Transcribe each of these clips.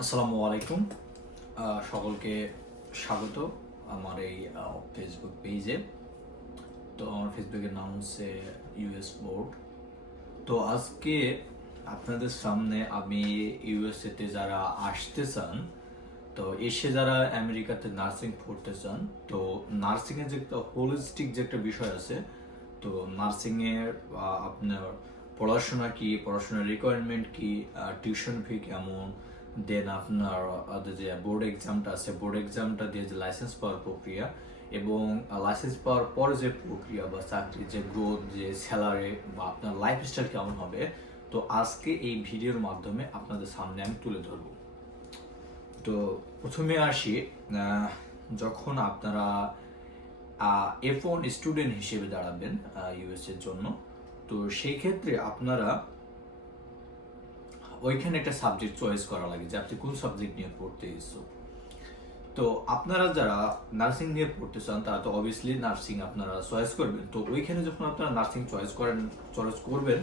আসসালামু আলাইকুম। সকলকে স্বাগত আমার এই ফেসবুক পেজে। তো আমার ফেসবুকের নাম হচ্ছে ইউএস বোর্ড। তো আজকে আপনাদের সামনে আমি ইউএসএতে যারা আসতে চান, তো এসে যারা আমেরিকাতে নার্সিং পড়তে চান, তো নার্সিংয়ের যে একটা হোলিস্টিক যে একটা বিষয় আছে, তো নার্সিংয়ের আপনার পড়াশোনা কি, পড়াশোনার রিকোয়ারমেন্ট কি, টিউশন ফি কেমন, দেন আপনার যে বোর্ড এক্সামটা আছে, বোর্ড এক্সামটা দিয়ে যে লাইসেন্স পাওয়ার প্রক্রিয়া, এবং লাইসেন্স পাওয়ার পর যে প্রক্রিয়া বা চাকরির যে গ্রোথ, যে স্যালারি বা আপনার লাইফস্টাইল কেমন হবে, তো আজকে এই ভিডিওর মাধ্যমে আপনাদের সামনে আমি তুলে ধরবো। তো প্রথমে আসি, যখন আপনারা F1 স্টুডেন্ট হিসেবে দাঁড়াবেন ইউএস এর জন্য, তো সেই ক্ষেত্রে আপনারা ওইখানে একটা সাবজেক্ট চয়েস করা লাগে যে আপনি কোন সাবজেক্ট নিয়ে পড়তে ইচ্ছুক। তো আপনারা যারা নার্সিং নিয়ে পড়তে চান তারা তো অবভিয়াসলি নার্সিং আপনারা চয়েস করবেন। তো ওইখানে যখন আপনারা নার্সিং চয়েস করবেন,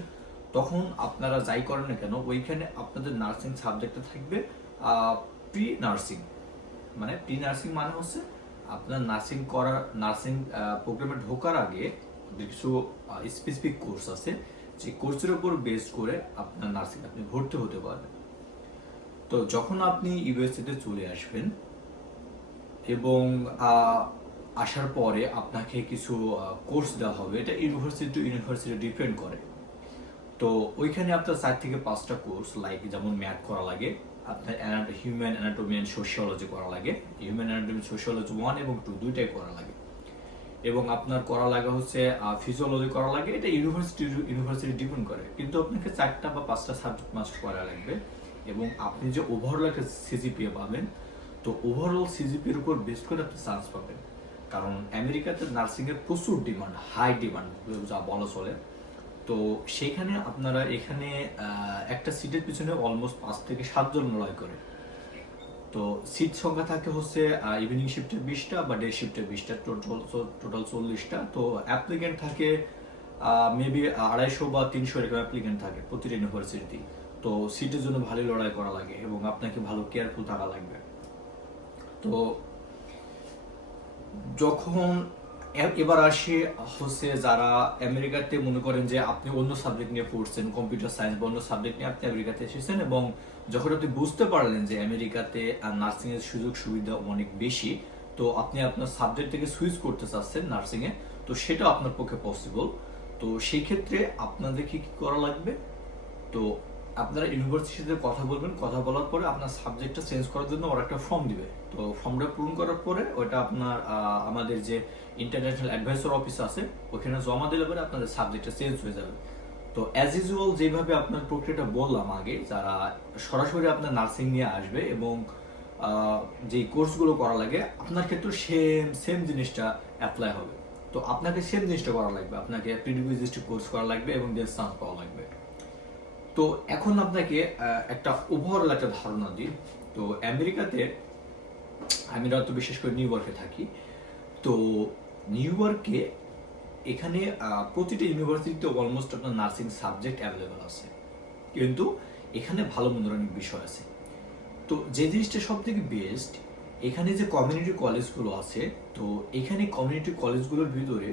তখন আপনারা যাই করেন না কেন, ওইখানে আপনাদের নার্সিং সাবজেক্টটা থাকবে প্রি নার্সিং। মানে প্রি নার্সিং মানে হচ্ছে আপনার নার্সিং প্রোগ্রামে ঢোকার আগে কিছু স্পেসিফিক কোর্স আছে, যে কোর্সের উপর বেস করে আপনার নার্সিং আপনি ভর্তি হতে পারবেন। তো যখন আপনি ইউএসএ তে চলে আসবেন এবং আসার পরে আপনাকে কিছু কোর্স দেওয়া হবে, এটা ইউনিভার্সিটি টু ইউনিভার্সিটি ডিপেন্ড করে। তো ওইখানে আপনার 4 থেকে 5টা কোর্স, লাইক যেমন ম্যাথ করা লাগে, আপনার হিউম্যান অ্যানাটমি অ্যান্ড সোশিওলজি করা লাগে, হিউম্যান অ্যানাটমি সোশিওলজি 1 এবং 2 দুইটাই করা লাগে, এবং আপনার করা লাগে হচ্ছে ফিজিওলজি করা লাগে। এটা ইউনিভার্সিটি ডিপেন্ড করে, কিন্তু আপনাকে 4টা বা 5টা সাবজেক্ট মাস্ট করা লাগবে। এবং আপনি যে ওভারঅল একটা সিজিপিএ পাবেন, তো ওভারঅল সিজিপিএর উপর বেস করে আপনি চান্স পাবেন। কারণ আমেরিকাতে নার্সিং এর প্রচুর ডিমান্ড, হাই ডিমান্ড যা বলা চলে। তো সেখানে আপনারা এখানে একটা সিটের পিছনে অলমোস্ট 5 থেকে 7 জন লড়াই করে। তো সিট সংখ্যা থাকে হচ্ছে ইভিনিং শিফটে 20টা বা ডে শিফটে 20টা, টোটাল 40টা। তো অ্যাপ্লিকেন্ট থাকে মেবি 250 বা 300 এরকম অ্যাপ্লিকেন্ট থাকে প্রতিটা ইউনিভার্সিটি। তো সিটের জন্য ভালো লড়াই করা লাগে এবং আপনাকে ভালো কেয়ারফুল থাকা লাগবে। তো যখন এবার আসে হচ্ছে যারা আমেরিকাতে মনে করেন যে আপনি অন্য সাবজেক্ট নিয়ে পড়ছেন, কম্পিউটার সায়েন্স বা অন্য সাবজেক্ট নিয়ে আপনি আমেরিকাতে এসেছেন, এবং যখন আপনি বুঝতে পারলেন যে আমেরিকাতে নার্সিং এর সুযোগ সুবিধা অনেক বেশি, তো আপনি আপনার সাবজেক্ট থেকে সুইচ করতে চাচ্ছেন নার্সিং এ, তো সেটা আপনার পক্ষে পসিবল। তো সেই ক্ষেত্রে আপনাদের কি কি করা লাগবে, তো আপনারা ইউনিভার্সিটিতে কথা বলবেন, কথা বলার পরে আপনার সাবজেক্টটা চেঞ্জ করার জন্য ওরা একটা ফর্ম দিবে। তো ফর্মটা পূরণ করার পরে ওটা আপনার আমাদের যে ইন্টারন্যাশনাল অ্যাডভাইসর অফিস আছে ওখানে জমা দিলে পরে আপনাদের সাবজেক্টটা চেঞ্জ হয়ে যাবে। তো অ্যাজ ইউজুয়াল যেভাবে আপনার প্রক্রিয়াটা বললাম আগে, যারা সরাসরি আপনার নার্সিং নিয়ে আসবে এবং যে কোর্সগুলো করা লাগে, আপনার ক্ষেত্রে সেম সেম জিনিসটা অ্যাপ্লাই হবে। তো আপনাকে সেম জিনিসটা করা লাগবে, আপনাকে প্রিরিকুইজিস্টিক কোর্স করা লাগবে এবং দেন চান্স পাওয়া লাগবে। তো এখন আপনাকে একটা ওভারঅল একটা ধারণা দিই। তো আমেরিকাতে আমরা তো বিশেষ করে নিউ ইয়র্কে থাকি। তো নিউ ইয়র্কে এখানে প্রতিটা ইউনিভার্সিটিতে অলমোস্ট আপনার নার্সিং সাবজেক্ট অ্যাভেলেবল আছে, কিন্তু এখানে ভালো মন্দের অনেক বিষয় আছে। তো যে জিনিসটা সব থেকে বেস্ট, এখানে যে কমিউনিটি কলেজগুলো আছে, তো এখানে কমিউনিটি কলেজগুলোর ভিতরে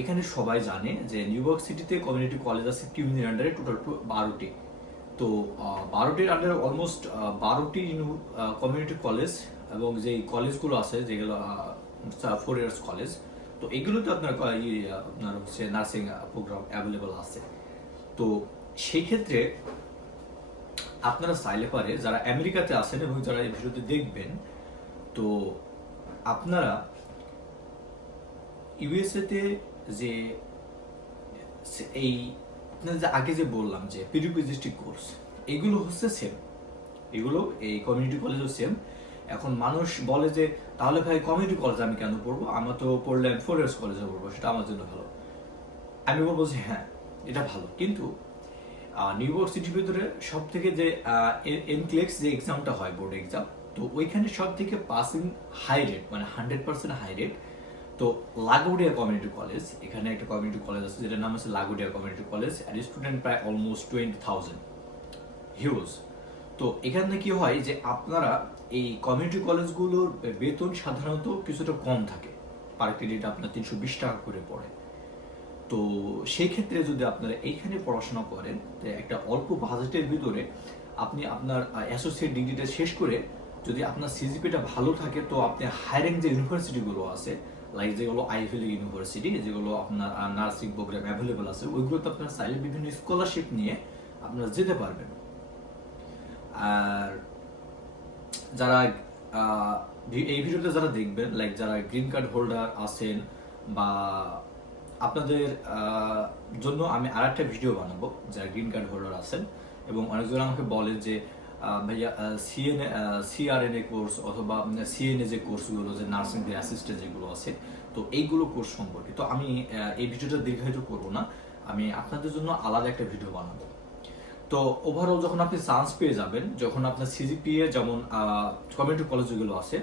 এখানে সবাই জানে যে নিউ ইয়র্ক সিটিতে কমিউনিটি কলেজ আছে কিউনির আন্ডারে টোটাল 12টি। তো 12টির আন্ডারে অলমোস্ট 12টি কমিউনিটি কলেজ, এবং যে কলেজগুলো আছে যেগুলো 4 ইয়ার্স কলেজ, তো এগুলোতে আপনার আপনার হচ্ছে নার্সিং প্রোগ্রাম অ্যাভেলেবল আছে। তো সেই ক্ষেত্রে আপনারা চাইলে পারে, যারা আমেরিকাতে আছেন এবং যারা এই ভিডিওতে দেখবেন, তো আপনারা ইউএসএ তে যে এই আপনাদের যে আগে যে বললাম যে প্রিরিকুইজিস্টিক কোর্স, এগুলো হচ্ছে সেম, এগুলো এই কমিউনিটি কলেজও সেম। এখন মানুষ বলে যে তাহলে ভাই কমিউনিটি কলেজ আমি কেন পড়বো, আমরা তো পড়লে আমি 4 ইয়ার্স কলেজে পড়বো, সেটা আমার জন্য ভালো। আমি বলবো যে হ্যাঁ, এটা ভালো, কিন্তু নিউ ইয়র্ক সিটির ভিতরে সব থেকে যে এনক্লেক্স যে এক্সামটা হয়, বোর্ড এক্সাম, তো ওইখানে সব থেকে পাসিং হাই রেট, মানে 100% হাই রেট। তো লাগোডিয়া কমিউনিটি কলেজ, এখানে একটা কমিউনিটি কলেজ আছে যেটার নাম আছে লাগোডিয়া কমিউনিটি কলেজ, আর স্টুডেন্ট প্রায় অলমোস্ট 20,000, হিউজ। তো এখানে কি হয় যে আপনারা এই কমিউনিটি কলেজগুলোর বেতন সাধারণত কিছুটা কম থাকে, পার ক্রেডিট আপনার 320 টাকা করে পড়ে। তো সেই ক্ষেত্রে যদি আপনারা এইখানে পড়াশোনা করেন, যে একটা অল্প বাজেটের ভিতরে আপনি আপনার অ্যাসোসিয়েট ডিগ্রিটা শেষ করে যদি আপনার সিজিপিটা ভালো থাকে, তো আপনি হায়ারিং যে ইউনিভার্সিটিগুলো আছে, লাইক যেগুলো আইএফএল ইউনিভার্সিটি, যেগুলো আপনার নার্সিং প্রোগ্রাম অ্যাভেলেবল আছে, ওইগুলোতে আপনার চাইলে বিভিন্ন স্কলারশিপ নিয়ে আপনারা যেতে পারবেন। আর যারা এই ভিডিওতে যারা দেখবেন, লাইক যারা গ্রিন কার্ড হোল্ডার আছেন, বা আপনাদের জন্য আমি আরেকটা ভিডিও বানাবো যারা গ্রিন কার্ড হোল্ডার আছেন, এবং অনেকজন আমাকে বলেন যে ভাইয়া সিআরএনএ কোর্স অথবা সিএনএ যে কোর্সগুলো, যে নার্সিং অ্যাসিস্ট্যান্ট যেগুলো আছে, তো এইগুলো কোর্স সম্পর্কে তো আমি এই ভিডিওটা দীর্ঘায়িত করবো না, আমি আপনাদের জন্য আলাদা একটা ভিডিও বানাবো। তো ওভারঅল যখন আপনি চান্স পেয়ে যাবেন, যখন আপনার সিজিপিএ যেমন কমিউনিটি কলেজগুলো আছে,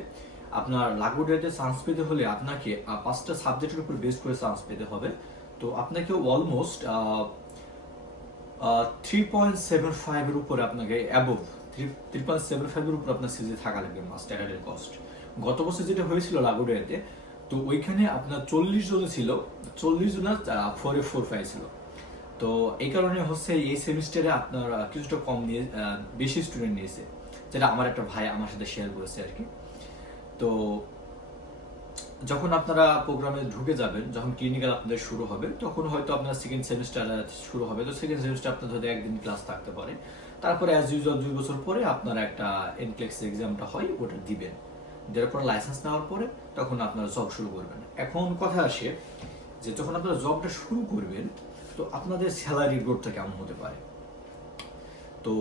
আপনার লাগুডিয়াতে চান্স পেতে হলে আপনাকে 5টা সাবজেক্টের উপর বেস করে চান্স পেতে হবে। তো আপনাকে অলমোস্ট 3.75 এর উপরে, আপনাকে অ্যাবোভ 3.75 এর উপর আপনার সিজি থাকা লাগবে মাস্ট অ্যাডেড কস্ট। গত বছর যেটা হয়েছিল লাগুডিয়াতে, তো ওইখানে আপনার 40 জন ছিল, 40 জন 4.45 ছিল। তো এই কারণে হচ্ছে এই সেমিস্টারে আপনার কিছুটা কম নিয়ে বেশি স্টুডেন্ট নিয়েছে, যেটা আমার একটা ভাই আমার সাথে শেয়ার করেছে আর কি। তো যখন আপনারা প্রোগ্রামে ঢুকে যাবেন, যখন ক্লিনিক্যাল আপনাদের শুরু হবে, তখন হয়তো আপনার সেকেন্ড সেমিস্টার শুরু হবে। তো সেকেন্ড সেমিস্টার আপনার হয়তো একদিন ক্লাস থাকতে পারে, তারপরে অ্যাজ ইউজুয়াল 2 বছর পরে আপনার একটা এনক্লেক্স এক্সামটা হয়, ওটা দিবেন। দেওয়ার পর লাইসেন্স নেওয়ার পরে তখন আপনারা জব শুরু করবেন। এখন কথা আসে যে যখন আপনারা জবটা শুরু করবেন, তো আপনাদের স্যালারি গ্রোথটা কেমন হতে পারে। তো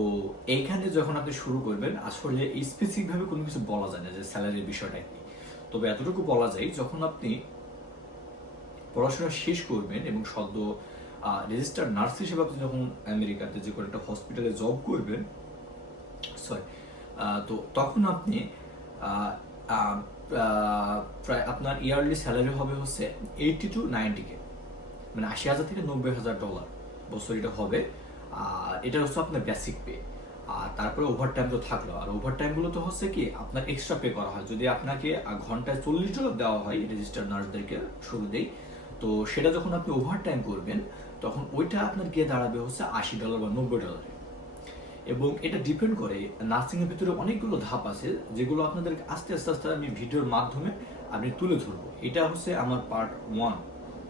এইখানে যখন আপনি শুরু করবেন, আসলে স্পেসিফিক ভাবে কোনো কিছু বলা যায় না যে স্যালারির বিষয়টা কি। তবে এতটুকু বলা যায়, যখন আপনি পড়াশোনা শেষ করবেন এবং সদ্য রেজিস্টার্ড নার্স হিসেবে আপনি যখন আমেরিকাতে যে কোনো একটা হসপিটালে জব করবেন, সরি, তো তখন আপনি প্রায় আপনার ইয়ারলি স্যালারি হবে হচ্ছে 80 to 90K, মানে 80,000 থেকে 90,000 ডলার বছর এটা হবে। আর এটা হচ্ছে আপনার বেসিক পে। আর তারপরে ওভার টাইম তো থাকলো, আর ওভার টাইমগুলো তো হচ্ছে কি আপনার এক্সট্রা পে করা হয়। যদি আপনাকে ঘন্টায় $40 দেওয়া হয় রেজিস্টার্ড নার্সদেরকে শুরুতেই, তো সেটা যখন আপনি ওভার টাইম করবেন, তখন ওইটা আপনার গিয়ে দাঁড়াবে হচ্ছে $80 বা $90। এবং এটা ডিপেন্ড করে, নার্সিং এর ভিতরে অনেকগুলো ধাপ আছে, যেগুলো আপনাদের আস্তে আস্তে আস্তে আমি ভিডিওর মাধ্যমে আমি তুলে ধরবো। এটা হচ্ছে আমার পার্ট 1,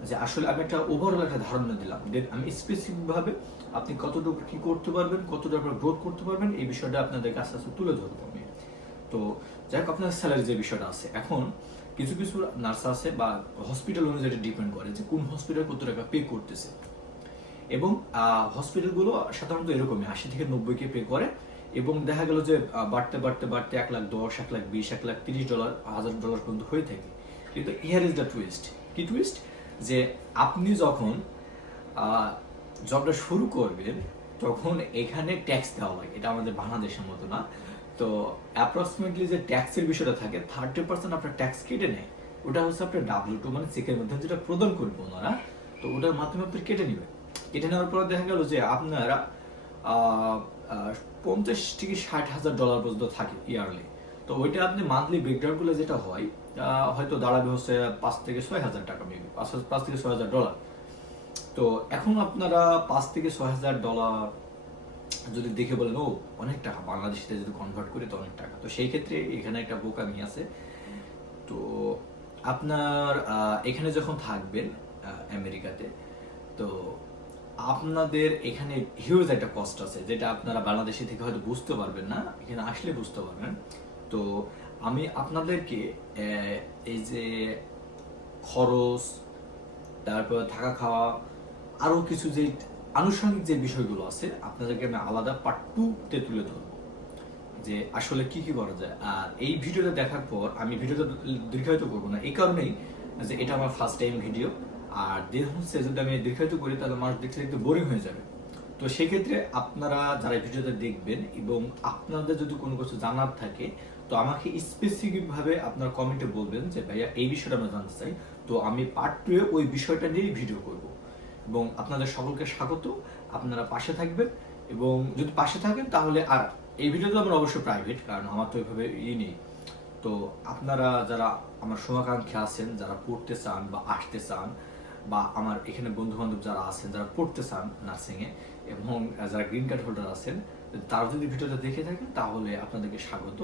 যে আসলে আমি একটা ওভারঅল একটা ধারণা দিলাম, দেন আমি স্পেসিফিক ভাবে আপনি কতটুকু কি করতে পারবেন, কতটুকু আপনার গ্রোথ করতে পারবেন, এই বিষয়টা আপনাদের কাছে আস্তে তুলে ধরবো আমি। তো যাই হোক, আপনার স্যালারি যে বিষয়টা আছে, এখন কিছু কিছু নার্স আছে বা হসপিটাল অনুযায়ী ডিপেন্ড করে যে কোন হসপিটাল কত টাকা পে করতেছে। এবং হসপিটালগুলো সাধারণত এরকমই 80 থেকে 90K পে করে, এবং দেখা গেল যে বাড়তে বাড়তে বাড়তে 1,10,000, 1,20,000, 1,30,000, $1,000 পর্যন্ত হয়ে থাকে। কিন্তু হিয়ার ইজ দ্য টুইস্ট। কি টুইস্ট? যে আপনি যখন জবটা শুরু করবেন, তখন এখানে ট্যাক্স দেওয়া লাগে। এটা আমাদের বাংলাদেশের মতো না। তো অ্যাপ্রক্সিমেটলি যে ট্যাক্সের বিষয়টা থাকে, 30% আপনার ট্যাক্স কেটে নেয়। ওটা হচ্ছে আপনার W2, মানে চেকের মাধ্যমে যেটা প্রদান করবে ওনারা, তো ওটার মাধ্যমে আপনি কেটে নেবেন। কেটে নেওয়ার পর দেখা গেল যে আপনারা 50 থেকে $60,000 পর্যন্ত থাকে ইয়ারলি। তো ওইটা আপনি মান্থলি ব্রেকডাউন করলে যেটা হয়, হয়তো দাঁড়াবে হচ্ছে 5 থেকে 6,000 টাকা, মেবি 5 থেকে $6,000। তো এখন আপনারা $5 থেকে $6,000 যদি দেখে বলেন ও অনেক টাকা, বাংলাদেশিতে যদি কনভার্ট করি তো অনেক টাকা, তো সেই ক্ষেত্রে এখানে একটা বোকামি আছে। তো আপনার এখানে যখন থাকবেন আমেরিকাতে, তো আপনাদের এখানে হিউজ একটা কস্ট আছে, যেটা আপনারা বাংলাদেশি থেকে হয়তো বুঝতে পারবেন না, এখানে আসলে বুঝতে পারবেন। তো আমি আপনাদেরকে এই যে খরচ, তারপর থাকা খাওয়া, আরো কিছু যে আনুষঙ্গিক যে বিষয়গুলো আছে, আপনাদেরকে আমি আলাদা পার্ট 2-তে তুলে ধরবো, যে আসলে কি কি করা যায়। আর এই ভিডিওটা দেখার পর আমি ভিডিওটা দীর্ঘায়িত করবো না, এই কারণেই যে এটা আমার ফার্স্ট টাইম ভিডিও। আর দেন হচ্ছে যদি আমি দীর্ঘায়িত করি, তাহলে মানুষ দেখতে দেখতে বোরিং হয়ে যাবে। তো সেক্ষেত্রে আপনারা যারা ভিডিওটা দেখবেন, এবং আপনাদের যদি কোনো কিছু জানার থাকে, তো আমাকে স্পেসিফিক ভাবে আপনার কমেন্টে বলবেন যে ভাইয়া এই বিষয়টা আমরা জানতে চাই। তো আমি পার্ট 2-এ ওই বিষয়টা নিয়েই ভিডিও করব। এবং আপনাদের সকলকে স্বাগত, আপনারা পাশে থাকবেন, এবং যদি পাশে থাকেন তাহলে আর এই ভিডিওগুলো আমার অবশ্যই প্রাইভেট, কারণ আমার তো ওইভাবে নেই। তো আপনারা যারা আমার শুভাকাঙ্ক্ষী আছেন, যারা পড়তে চান বা আসতে চান, বা আমার এখানে বন্ধু বান্ধব যারা আছেন যারা পড়তে চান নার্সিংয়ে, এবং যারা গ্রিন কার্ড হোল্ডার আছেন, তারা যদি ভিডিওটা দেখে থাকেন তাহলে আপনাদেরকে স্বাগত।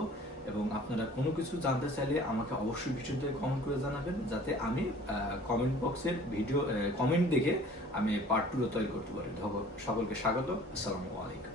এবং আপনারা কোনো কিছু জানতে চাইলে আমাকে অবশ্যই ভিডিওতে কমেন্ট করে জানাবেন, যাতে আমি কমেন্ট বক্সের ভিডিও কমেন্ট দেখে আমি পার্ট 2 তৈরি করতে পারি। সকলকে স্বাগত। আসসালামু আলাইকুম।